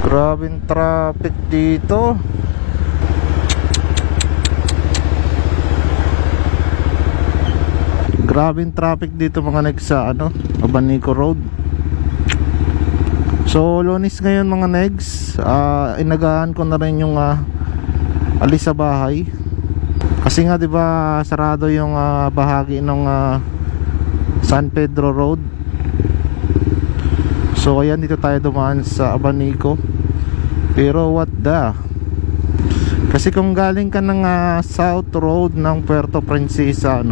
Grabing traffic dito. Grabing traffic dito mga negs sa Abanico Road. So Lunes ngayon mga negs, inagaan ko na rin yung alis sa bahay. Kasi nga 'di ba sarado yung bahagi ng San Pedro Road. So ayan, dito tayo dumaan sa Abanico. Pero what the? Kasi kung galing ka ng South Road ng Puerto Princesa,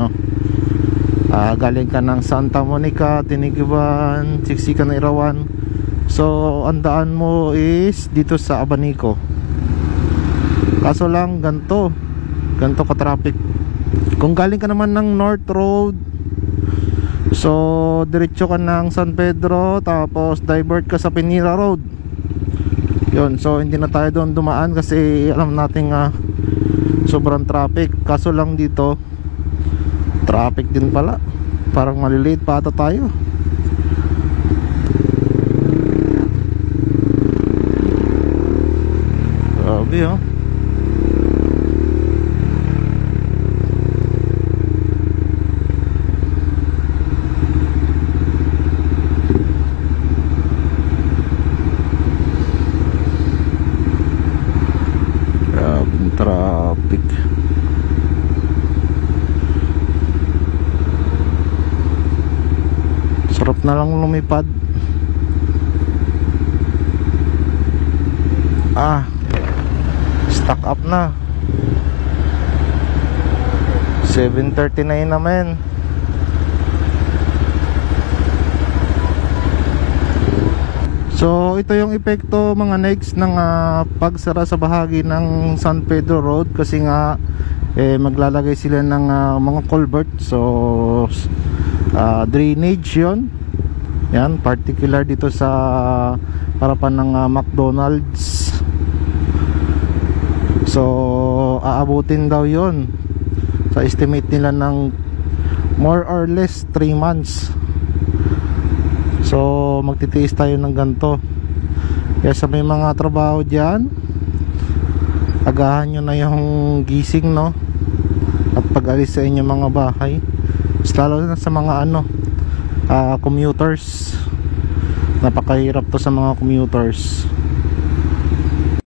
galing ka ng Santa Monica, Tiniguan, Siksikan, Irawan. So ang daan mo is dito sa Abanico. Kaso lang ganto ka traffic. Kung galing ka naman ng North Road, so diretso ka ng San Pedro, tapos divert ka sa Pinira Road. Yun, so hindi na tayo doon dumaan kasi alam natin sobrang traffic. Kaso lang dito traffic din pala. Parang malilate pa ata tayo. Grabe oh. Traffic. Sarap na lang lumipad. Stuck up na. 7:39 naman. So ito yung epekto mga next ng pagsara sa bahagi ng San Pedro Road. Kasi nga maglalagay sila ng mga culvert. So drainage yun. Yan, particular dito sa harapan ng McDonald's. So aabutin daw yon sa estimate nila ng more or less 3 months. So magtitiis tayo ng ganito. Kaya sa may mga trabaho dyan, agahan nyo na yung gising at pag-alis sa inyong mga bahay. Lalo na sa mga commuters. Napakahirap to sa mga commuters.